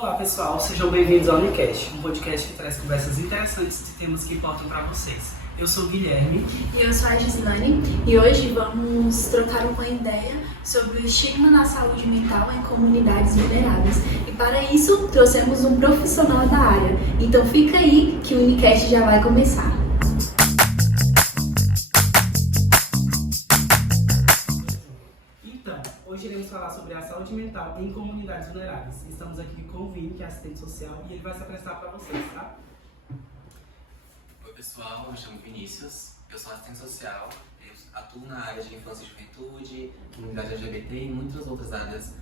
Olá pessoal, sejam bem-vindos ao Unicast, um podcast que traz conversas interessantes de temas que importam para vocês. Eu sou o Guilherme. E eu sou a Gislane e hoje vamos trocar uma ideia sobre o estigma na saúde mental em comunidades vulneráveis. E para isso trouxemos um profissional da área. Então fica aí que o Unicast já vai começar. Então, hoje iremos falar sobre a saúde mental em comunidades vulneráveis. Estamos aqui com o Vini, que é assistente social, e ele vai se apresentar para vocês, tá? Oi pessoal, eu me chamo Vinícius, eu sou assistente social, eu atuo na área de infância e juventude, comunidade LGBT e muitas outras áreas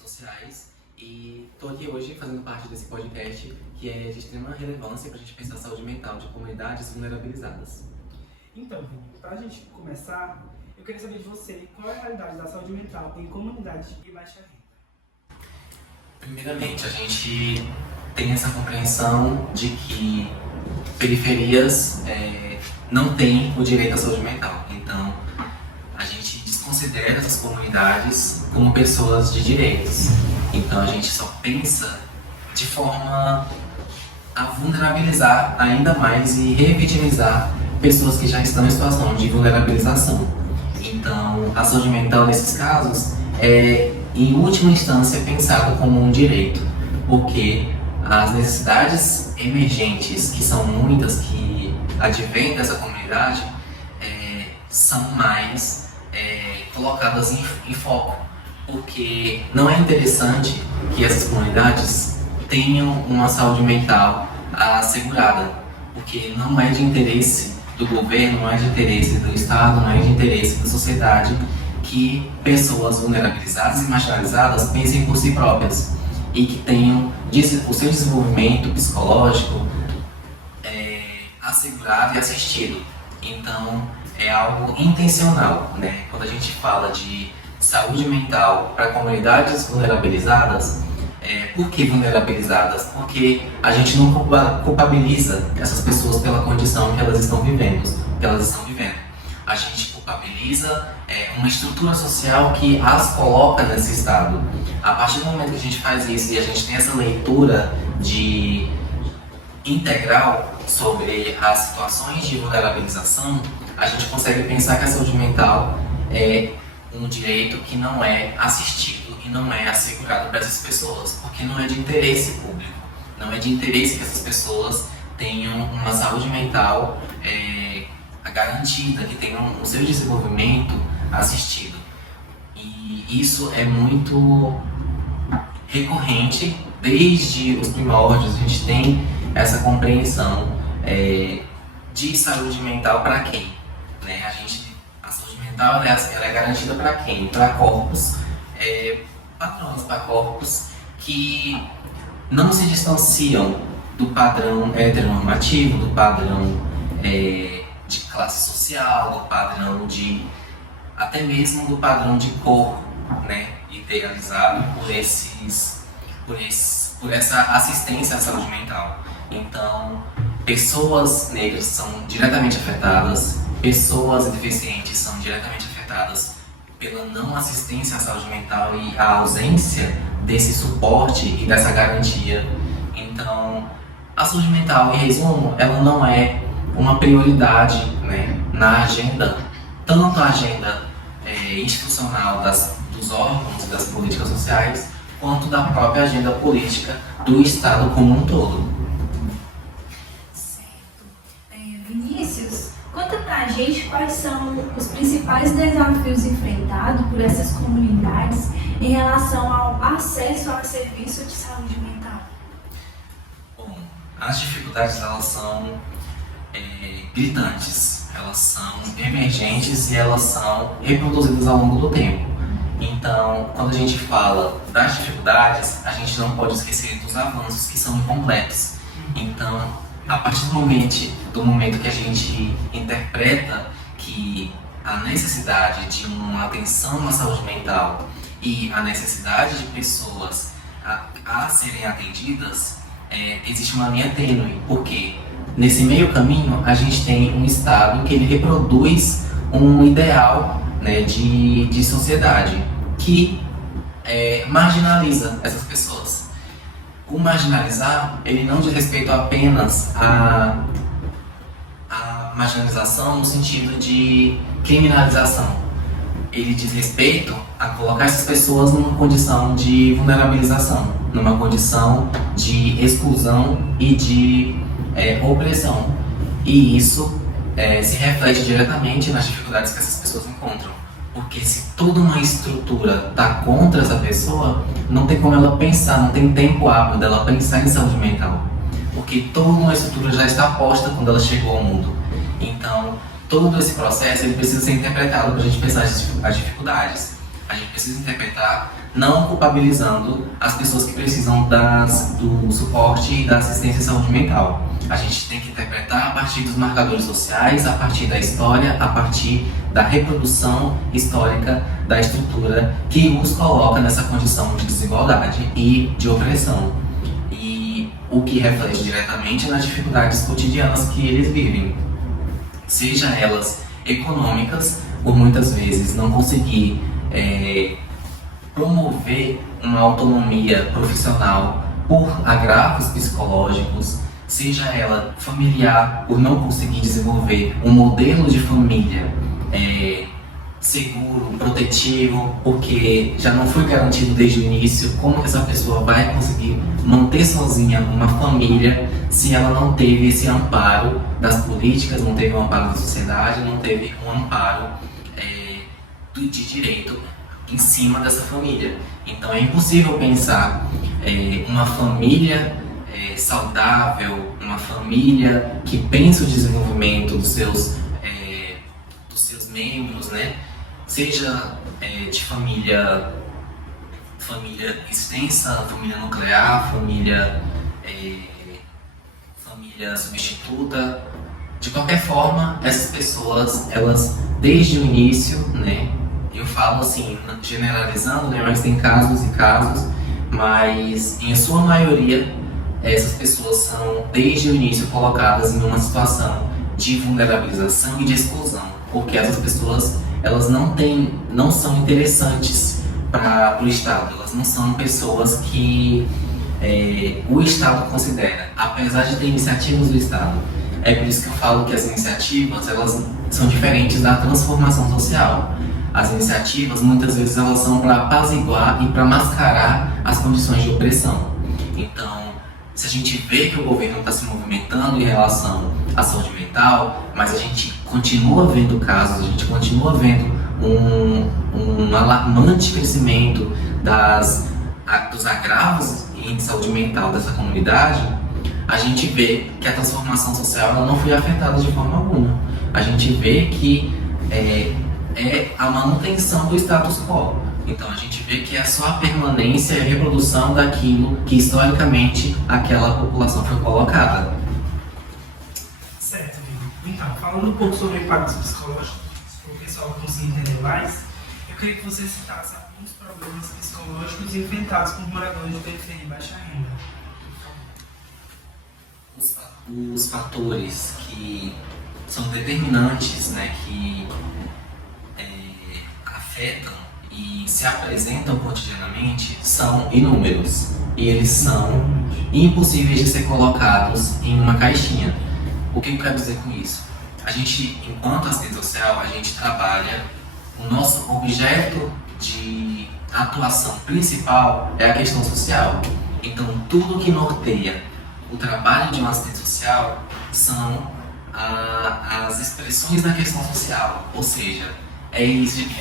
sociais. E estou aqui hoje fazendo parte desse podcast que é de extrema relevância para a gente pensar a saúde mental de comunidades vulnerabilizadas. Então, Vini, para a gente começar, eu queria saber de você qual é a realidade da saúde mental em comunidades de baixa renda. Primeiramente, a gente tem essa compreensão de que periferias não têm o direito à saúde mental. Então, a gente desconsidera essas comunidades como pessoas de direitos. Então, a gente só pensa de forma a vulnerabilizar ainda mais e revitimizar pessoas que já estão em situação de vulnerabilização. Então, a saúde mental, nesses casos, é, em última instância, pensada como um direito, porque as necessidades emergentes, que são muitas, que advêm dessa comunidade, são mais colocadas em foco, porque não é interessante que essas comunidades tenham uma saúde mental assegurada, porque não é de interesse do governo, não é de interesse do Estado, não é de interesse da sociedade que pessoas vulnerabilizadas e marginalizadas pensem por si próprias e que tenham o seu desenvolvimento psicológico assegurado e assistido. Então, é algo intencional, né? Quando a gente fala de saúde mental para comunidades vulnerabilizadas, por que vulnerabilizadas? Porque a gente não culpabiliza essas pessoas pela condição que elas estão vivendo. A gente culpabiliza uma estrutura social que as coloca nesse estado. A partir do momento que a gente faz isso e a gente tem essa leitura de integral sobre as situações de vulnerabilização, a gente consegue pensar que a saúde mental é um direito que não é assistido e não é assegurado para essas pessoas, porque não é de interesse público, não é de interesse que essas pessoas tenham uma saúde mental garantida, que tenham o seu desenvolvimento assistido. E isso é muito recorrente, desde os primórdios a gente tem essa compreensão de saúde mental para quem? Né? A saúde mental ela é garantida para quem? Para corpos, padrões, para corpos que não se distanciam do padrão heteronormativo, do padrão de classe social, do padrão até mesmo do padrão de cor, né, idealizado por essa assistência à saúde mental. Então, pessoas negras são diretamente afetadas, pessoas deficientes são diretamente afetadas pela não assistência à saúde mental e a ausência desse suporte e dessa garantia. Então, a saúde mental, em resumo, ela não é uma prioridade, né, na agenda, tanto a agenda institucional dos órgãos e das políticas sociais, quanto da própria agenda política do Estado como um todo. Certo. Vinícius, conta pra gente quais são os principais desafios enfrentados por essas comunidades em relação ao acesso ao serviço de saúde mental. Bom, as dificuldades elas são gritantes, elas são emergentes e elas são reproduzidas ao longo do tempo. Então, quando a gente fala das dificuldades, a gente não pode esquecer dos avanços que são incompletos. Então, a partir do momento que a gente interpreta que a necessidade de uma atenção à saúde mental e a necessidade de pessoas a serem atendidas, existe uma linha tênue, porque nesse meio caminho a gente tem um Estado que ele reproduz um ideal, né, de sociedade que marginaliza essas pessoas. O marginalizar, ele não diz respeito apenas à marginalização no sentido de criminalização. Ele diz respeito a colocar essas pessoas numa condição de vulnerabilização, numa condição de exclusão e de opressão. E isso se reflete diretamente nas dificuldades que essas pessoas encontram. Porque se toda uma estrutura está contra essa pessoa, não tem como ela pensar, não tem tempo hábil dela pensar em saúde mental. Porque toda uma estrutura já está posta quando ela chegou ao mundo. Então, todo esse processo ele precisa ser interpretado para a gente pensar as dificuldades. A gente precisa interpretar não culpabilizando as pessoas que precisam do suporte e da assistência em saúde mental. A gente tem que interpretar a partir dos marcadores sociais, a partir da história, a partir da reprodução histórica da estrutura que os coloca nessa condição de desigualdade e de opressão. E o que reflete diretamente nas dificuldades cotidianas que eles vivem. Seja elas econômicas, por muitas vezes não conseguir promover uma autonomia profissional por agravos psicológicos, seja ela familiar, por não conseguir desenvolver um modelo de família seguro, protetivo, porque já não foi garantido desde o início como que essa pessoa vai conseguir manter sozinha uma família se ela não teve esse amparo das políticas, não teve um amparo da sociedade, não teve um amparo de direito em cima dessa família. Então é impossível pensar uma família saudável, uma família que pensa o desenvolvimento dos seus membros, né? Seja de família extensa, família nuclear, família substituta. De qualquer forma, essas pessoas, elas desde o início, né? Eu falo assim, generalizando, né? Mas tem casos e casos, mas em sua maioria essas pessoas são desde o início colocadas em uma situação de vulnerabilização e de exclusão, porque essas pessoas elas não são interessantes para o Estado, elas não são pessoas que o Estado considera, apesar de ter iniciativas do Estado. É por isso que eu falo que as iniciativas elas são diferentes da transformação social. As iniciativas muitas vezes elas são para apaziguar e para mascarar as condições de opressão. Então, se a gente vê que o governo está se movimentando em relação à saúde mental, mas a gente continua vendo casos, a gente continua vendo um alarmante crescimento dos agravos em saúde mental dessa comunidade, a gente vê que a transformação social ela não foi afetada de forma alguma. A gente vê que é a manutenção do status quo. Então a gente vê que é só a permanência e a reprodução daquilo que historicamente aquela população foi colocada. Certo, Vitor. Então, falando um pouco sobre impactos psicológicos, para o pessoal conseguir entender mais, eu queria que você citasse alguns problemas psicológicos enfrentados por moradores de periferia e baixa renda. Os fatores que são determinantes, né, que afetam e se apresentam cotidianamente são inúmeros e eles são impossíveis de ser colocados em uma caixinha. O que eu quero dizer com isso? A gente, enquanto assistente social, a gente trabalha, o nosso objeto de atuação principal é a questão social. Então, tudo que norteia o trabalho de um assistente social são as expressões da questão social, ou seja, é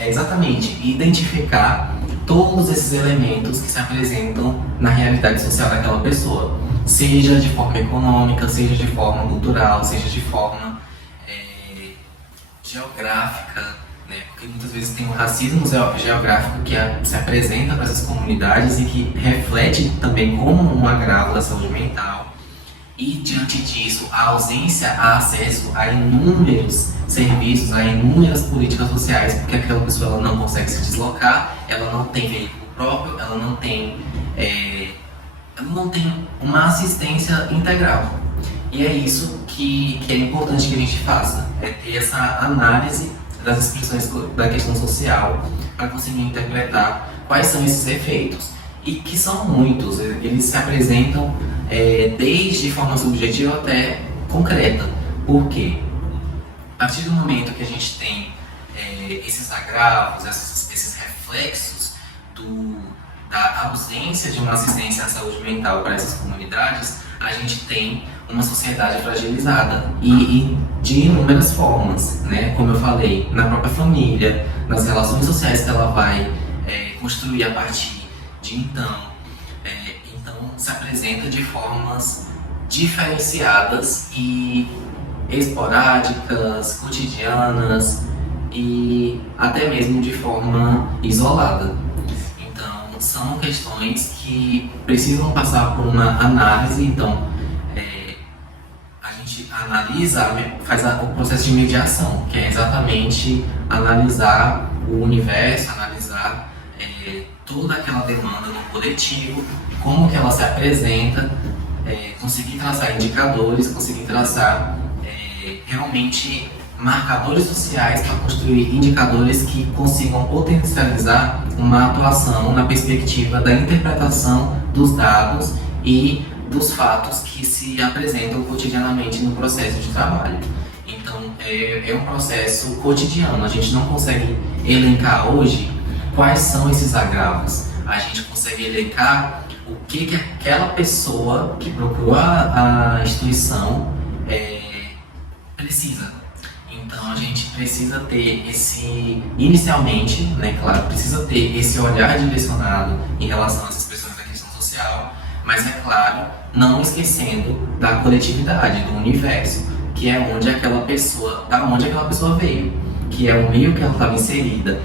exatamente identificar todos esses elementos que se apresentam na realidade social daquela pessoa, seja de forma econômica, seja de forma cultural, seja de forma geográfica, né? Porque muitas vezes tem um racismo geográfico que se apresenta para essas comunidades e que reflete também como um agravo da saúde mental. E diante disso, a ausência a acesso a inúmeros serviços, a inúmeras políticas sociais, porque aquela pessoa ela não consegue se deslocar, ela não tem veículo próprio, ela não tem uma assistência integral. E é isso que é importante que a gente faça, é ter essa análise das expressões da questão social para conseguir interpretar quais são esses efeitos. e que são muitos, eles se apresentam desde forma subjetiva até concreta. Por quê? A partir do momento que a gente tem esses agravos, esses reflexos da ausência de uma assistência à saúde mental para essas comunidades, a gente tem uma sociedade fragilizada e de inúmeras formas, né? Como eu falei, na própria família, nas relações sociais que ela vai construir a partir de então. Então se apresenta de formas diferenciadas e esporádicas, cotidianas e até mesmo de forma isolada. Então são questões que precisam passar por uma análise. Então a gente analisa, faz o processo de mediação, que é exatamente analisar o universo, analisar toda aquela demanda no coletivo, como que ela se apresenta, conseguir traçar indicadores, conseguir traçar realmente marcadores sociais para construir indicadores que consigam potencializar uma atuação na perspectiva da interpretação dos dados e dos fatos que se apresentam cotidianamente no processo de trabalho. Então, é um processo cotidiano. A gente não consegue elencar hoje quais são esses agravos. A gente consegue elencar o que aquela pessoa que procurou a instituição precisa. Então a gente precisa ter inicialmente, né, claro, precisa ter esse olhar direcionado em relação às expressões da questão social, mas é claro, não esquecendo da coletividade, do universo, que é onde aquela pessoa, da onde aquela pessoa veio, que é o meio que ela estava inserida,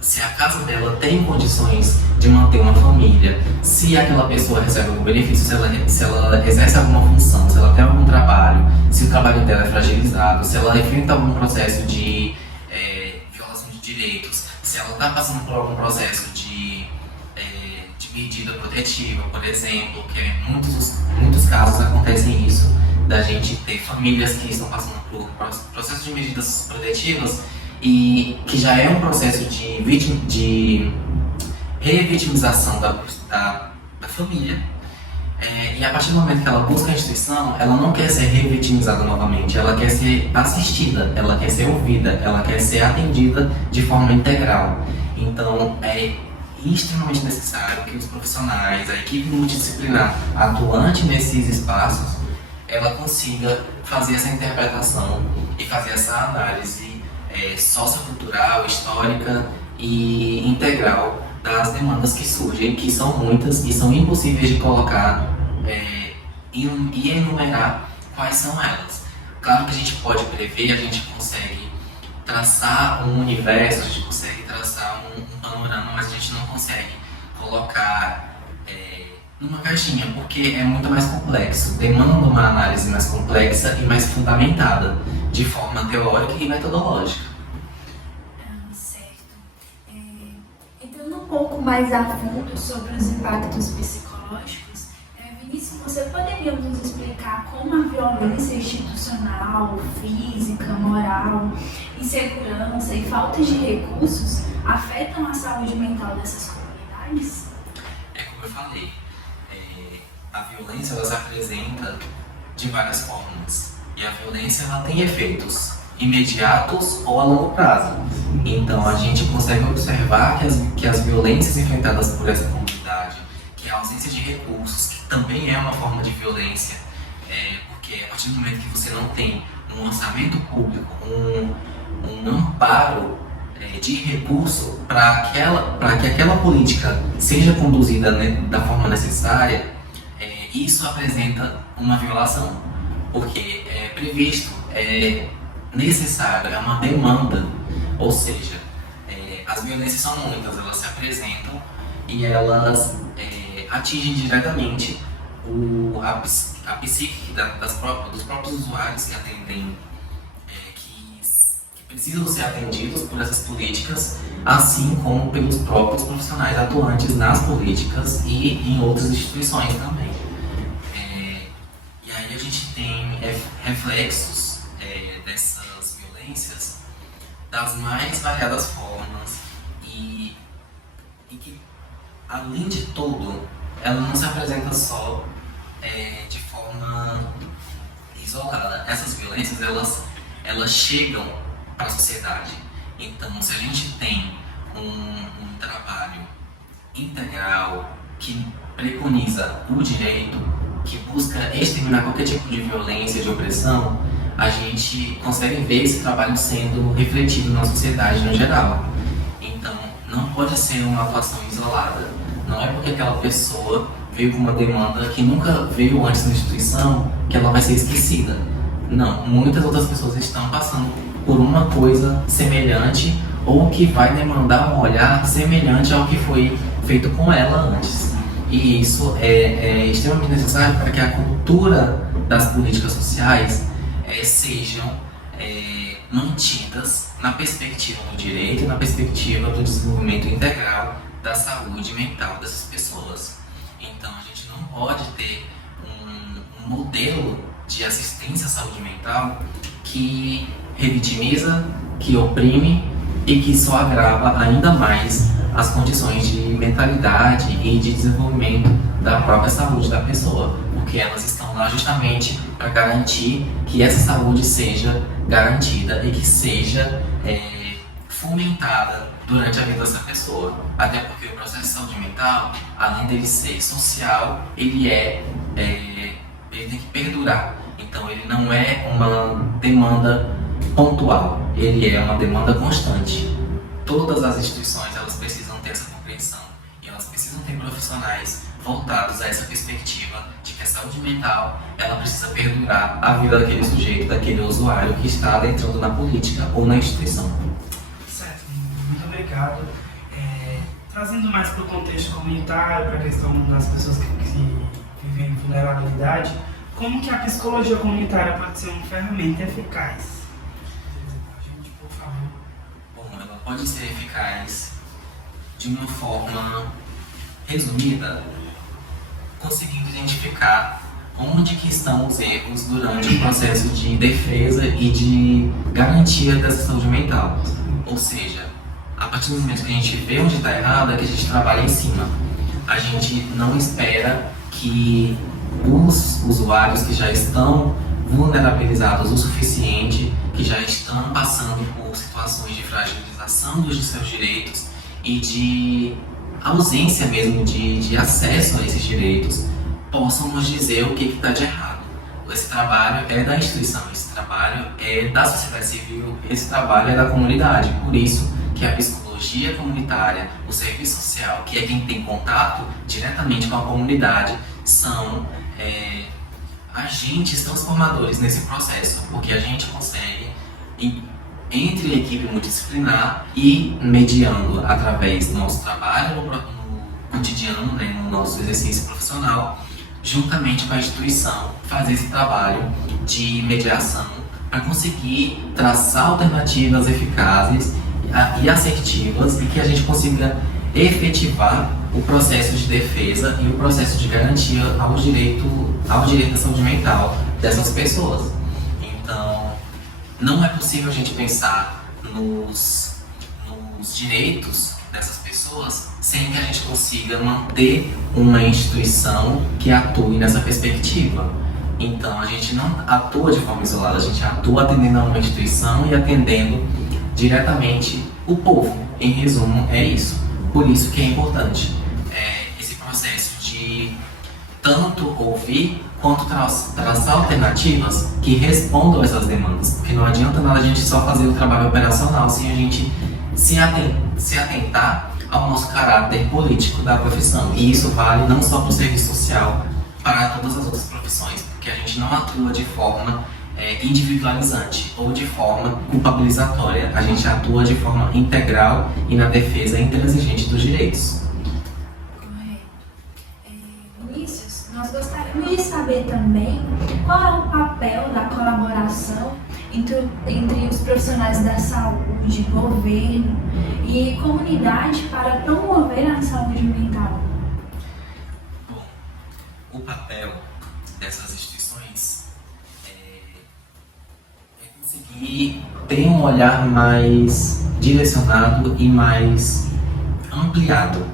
se a casa dela tem condições de manter uma família, se aquela pessoa recebe algum benefício, se ela exerce alguma função, se ela tem algum trabalho, se o trabalho dela é fragilizado, se ela enfrenta algum processo de violação de direitos, se ela está passando por algum processo de medida protetiva, por exemplo, que muitos casos acontecem isso, da gente ter famílias que estão passando por processos de medidas protetivas e que já é um processo de revitimização da família. E a partir do momento que ela busca a instituição, ela não quer ser revitimizada novamente, ela quer ser assistida, ela quer ser ouvida, ela quer ser atendida de forma integral. Então é extremamente necessário que os profissionais, a equipe multidisciplinar atuante nesses espaços, ela consiga fazer essa interpretação e fazer essa análise sociocultural, histórica e integral das demandas que surgem, que são muitas e são impossíveis de colocar e enumerar quais são elas. Claro que a gente pode prever, a gente consegue traçar um universo, a gente consegue traçar um panorama, mas a gente não consegue colocar numa caixinha, porque é muito mais complexo, demanda uma análise mais complexa e mais fundamentada, de forma teórica e metodológica. Certo. Entrando um pouco mais a fundo sobre os impactos psicológicos, Vinícius, você poderia nos explicar como a violência institucional, física, moral, insegurança e falta de recursos afetam a saúde mental dessas comunidades? Como eu falei, a violência ela se apresenta de várias formas. E a violência ela tem efeitos imediatos ou a longo prazo. Então a gente consegue observar que as violências enfrentadas por essa comunidade, que a ausência de recursos, que também é uma forma de violência, porque a partir do momento que você não tem um orçamento público, um amparo de recurso para que aquela política seja conduzida, né, da forma necessária, isso apresenta uma violação, porque é previsto, é necessário, é uma demanda, ou seja, as violências são muitas, elas se apresentam e elas atingem diretamente a psique dos próprios usuários que atendem, que precisam ser atendidos por essas políticas, assim como pelos próprios profissionais atuantes nas políticas e em outras instituições também. E aí a gente tem reflexos dessas violências das mais variadas formas e que além de tudo, ela não se apresenta só de forma isolada. Essas violências, elas chegam para a sociedade. Então, se a gente tem um trabalho integral que preconiza o direito, que busca exterminar qualquer tipo de violência, de opressão, a gente consegue ver esse trabalho sendo refletido na sociedade no geral. Então, não pode ser uma atuação isolada. Não é porque aquela pessoa veio com uma demanda que nunca veio antes na instituição que ela vai ser esquecida. Não, muitas outras pessoas estão passando por uma coisa semelhante ou que vai demandar um olhar semelhante ao que foi feito com ela antes. E isso é extremamente necessário para que a cultura das políticas sociais sejam mantidas na perspectiva do direito e na perspectiva do desenvolvimento integral da saúde mental dessas pessoas. Então, a gente não pode ter um modelo de assistência à saúde mental que revitimiza, que oprime e que só agrava ainda mais as condições de mentalidade e de desenvolvimento da própria saúde da pessoa, porque elas estão lá justamente para garantir que essa saúde seja garantida e que seja fomentada durante a vida dessa pessoa. Até porque o processo de saúde mental, além dele ser social, ele tem que perdurar. Então ele não é uma demanda pontual, ele é uma demanda constante. Todas as instituições, elas precisam ter essa compreensão e elas precisam ter profissionais voltados a essa perspectiva de que a saúde mental, ela precisa perdurar a vida daquele sujeito, daquele usuário que está adentrando na política ou na instituição. Certo, muito obrigado. Trazendo mais para o contexto comunitário, para a questão das pessoas que vivem em vulnerabilidade, como que a psicologia comunitária pode ser uma ferramenta eficaz? Gente, por favor. Bom, ela pode ser eficaz de uma forma resumida, conseguindo identificar onde que estão os erros durante o processo de defesa e de garantia dessa saúde mental. Ou seja, a partir do momento que a gente vê onde está errado, é que a gente trabalha em cima. A gente não espera que os usuários que já estão vulnerabilizados o suficiente, que já estão passando por situações de fragilização dos seus direitos e de ausência mesmo de acesso a esses direitos, possam nos dizer o que está de errado. Esse trabalho é da instituição, esse trabalho é da sociedade civil, esse trabalho é da comunidade. Por isso que a psicologia comunitária, o serviço social, que é quem tem contato diretamente com a comunidade, são agentes transformadores nesse processo, porque a gente consegue, entre a equipe multidisciplinar e mediando através do nosso trabalho no cotidiano, no nosso exercício profissional, juntamente com a instituição, fazer esse trabalho de mediação para conseguir traçar alternativas eficazes e assertivas e que a gente consiga efetivar o processo de defesa e o processo de garantia ao direito à saúde mental dessas pessoas. Então, não é possível a gente pensar nos direitos dessas pessoas sem que a gente consiga manter uma instituição que atue nessa perspectiva. Então, a gente não atua de forma isolada, a gente atua atendendo a uma instituição e atendendo diretamente o povo. Em resumo, é isso. Por isso que é importante esse processo de tanto ouvir quanto traçar alternativas que respondam a essas demandas. Porque não adianta nada a gente só fazer o trabalho operacional sem a gente se atentar ao nosso caráter político da profissão. E isso vale não só para o serviço social, para todas as outras profissões, porque a gente não atua de forma individualizante ou de forma culpabilizatória. A gente atua de forma integral e na defesa intransigente dos direitos. Vinícius, nós gostaríamos de saber também qual é o papel da colaboração entre os profissionais da saúde, governo e comunidade para promover a saúde mental. Bom, o papel dessas instituições é conseguir ter um olhar mais direcionado e mais ampliado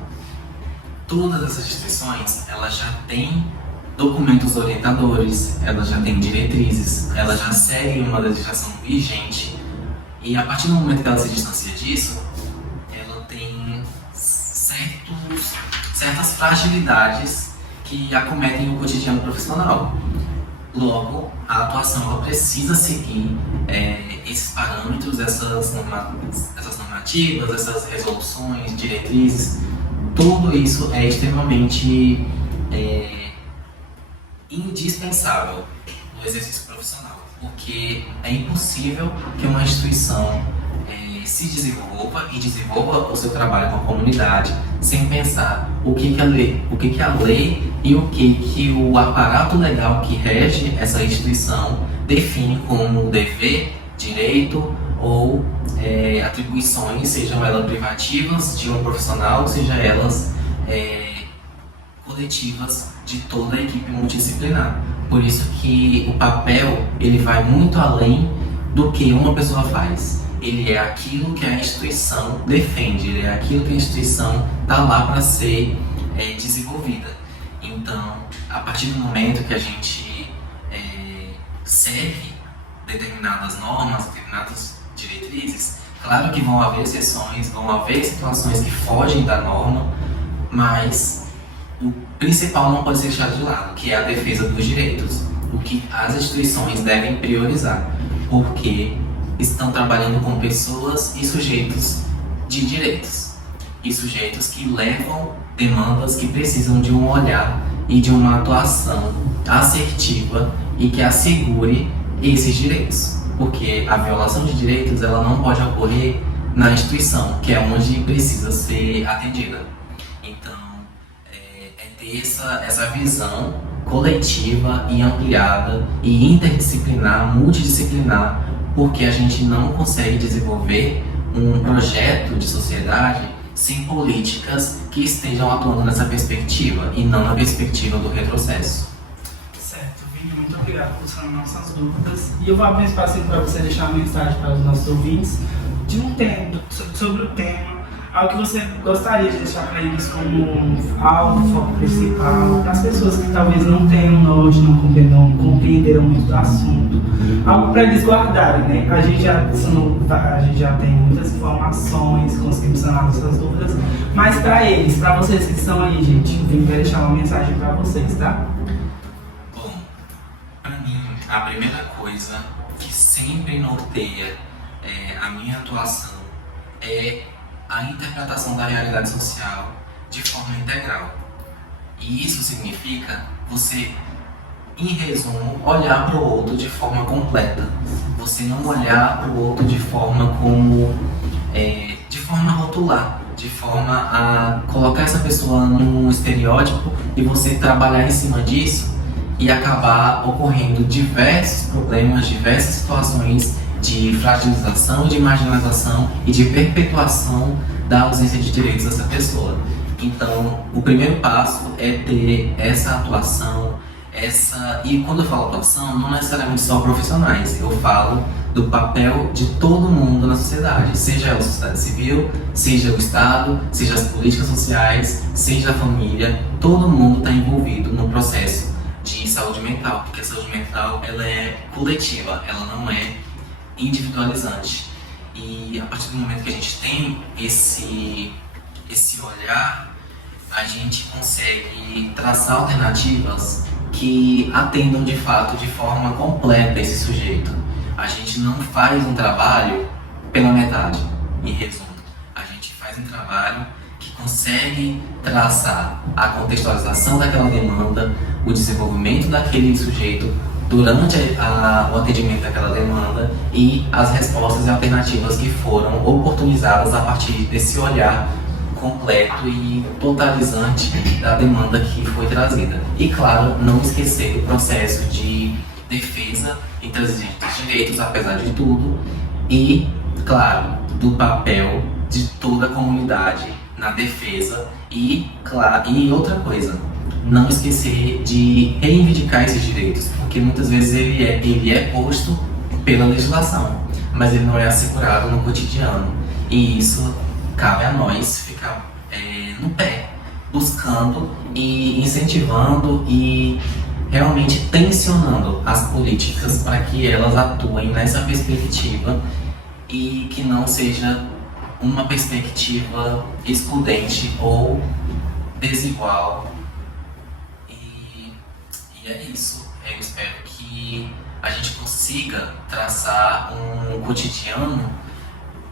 todas essas instituições, elas já têm documentos orientadores, elas já têm diretrizes, elas já seguem uma legislação vigente, e a partir do momento que ela se distancia disso, ela tem certas fragilidades que acometem o cotidiano profissional. Logo, a atuação ela precisa seguir esses parâmetros, essas normativas, essas resoluções, diretrizes. Tudo isso é extremamente indispensável no exercício profissional, porque é impossível que uma instituição se desenvolva e desenvolva o seu trabalho com a comunidade sem pensar o que a lei e o que o aparato legal que rege essa instituição define como dever, direito ou atribuições, sejam elas privativas de um profissional, sejam elas coletivas de toda a equipe multidisciplinar. Por isso que o papel ele vai muito além do que uma pessoa faz. Ele é aquilo que a instituição defende, ele é aquilo que a instituição está lá para ser desenvolvida. Então, a partir do momento que a gente segue determinadas normas, determinadas diretrizes, claro que vão haver exceções, vão haver situações que fogem da norma, mas o principal não pode ser deixado de lado, que é a defesa dos direitos, o que as instituições devem priorizar, porque estão trabalhando com pessoas e sujeitos de direitos, e sujeitos que levam demandas que precisam de um olhar e de uma atuação assertiva e que assegure esses direitos, porque a violação de direitos ela não pode ocorrer na instituição, que é onde precisa ser atendida. Então, ter essa visão coletiva e ampliada e interdisciplinar, multidisciplinar, porque a gente não consegue desenvolver um projeto de sociedade sem políticas que estejam atuando nessa perspectiva e não na perspectiva do retrocesso. Certo, Vini, muito obrigado por sanar nossas dúvidas. E eu vou abrir um espaço para você deixar uma mensagem para os nossos ouvintes de um tema, sobre o tema, algo que você gostaria de deixar para eles como algo, foco principal, para as pessoas que talvez não tenham norte, não compreenderam muito do assunto, algo para eles guardarem, né? A gente já tem muitas informações, conseguimos sanar nossas dúvidas, mas para eles, para vocês que estão aí, gente, eu quero deixar uma mensagem para vocês, tá? Bom, para mim, a primeira coisa que sempre norteia a minha atuação é a interpretação da realidade social de forma integral. E isso significa você, em resumo, olhar para o outro de forma completa. Você não olhar para o outro de forma a rotular, de forma a colocar essa pessoa num estereótipo e você trabalhar em cima disso e acabar ocorrendo diversos problemas, diversas situações de fragilização, de marginalização e de perpetuação da ausência de direitos dessa pessoa. Então, o primeiro passo é ter essa atuação, e quando eu falo atuação, não necessariamente só profissionais, eu falo do papel de todo mundo na sociedade, seja a sociedade civil, seja o Estado, seja as políticas sociais, seja a família, todo mundo está envolvido no processo de saúde mental, porque a saúde mental ela é coletiva, ela não é individualizante. E a partir do momento que a gente tem esse olhar, a gente consegue traçar alternativas que atendam de fato de forma completa esse sujeito. A gente não faz um trabalho pela metade, em resumo. A gente faz um trabalho que consegue traçar a contextualização daquela demanda, o desenvolvimento daquele sujeito durante o atendimento daquela demanda e as respostas e alternativas que foram oportunizadas a partir desse olhar completo e totalizante da demanda que foi trazida. E claro, não esquecer do processo de defesa intransigente dos direitos, apesar de tudo, e claro, do papel de toda a comunidade na defesa e outra coisa, não esquecer de reivindicar esses direitos, porque muitas vezes ele é posto pela legislação, mas ele não é assegurado no cotidiano, e isso cabe a nós ficar no pé buscando e incentivando e realmente tensionando as políticas para que elas atuem nessa perspectiva e que não seja uma perspectiva excludente ou desigual. E é isso. Eu espero que a gente consiga traçar um cotidiano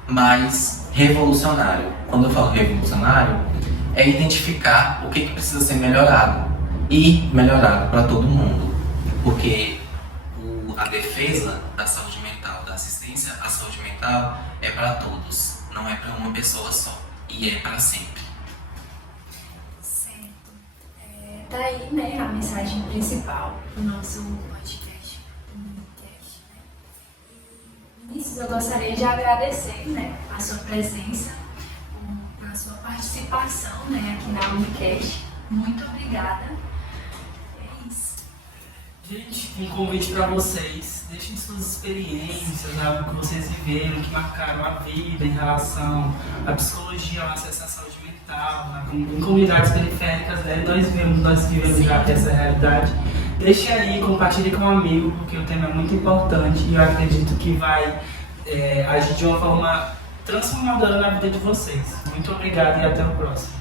mais revolucionário. Quando eu falo revolucionário, é identificar o que precisa ser melhorado e melhorado para todo mundo, porque a defesa da saúde mental, da assistência à saúde mental é para todos, não é para uma pessoa só, e é para sempre. Certo. Tá aí, né, a mensagem principal do nosso podcast, do Unicast, né? E, Vinícius, eu gostaria de agradecer, né, a sua presença, a sua participação, né, aqui na Unicast. Muito obrigada. É isso. Gente, um convite para vocês. Deixem suas experiências, algo que vocês viveram, que marcaram a vida em relação à psicologia, ao acesso à saúde mental, em comunidades periféricas, né? Nós vivemos já essa realidade. Deixe aí, compartilhe com um amigo, porque o tema é muito importante e eu acredito que vai agir de uma forma transformadora na vida de vocês. Muito obrigado e até o próximo.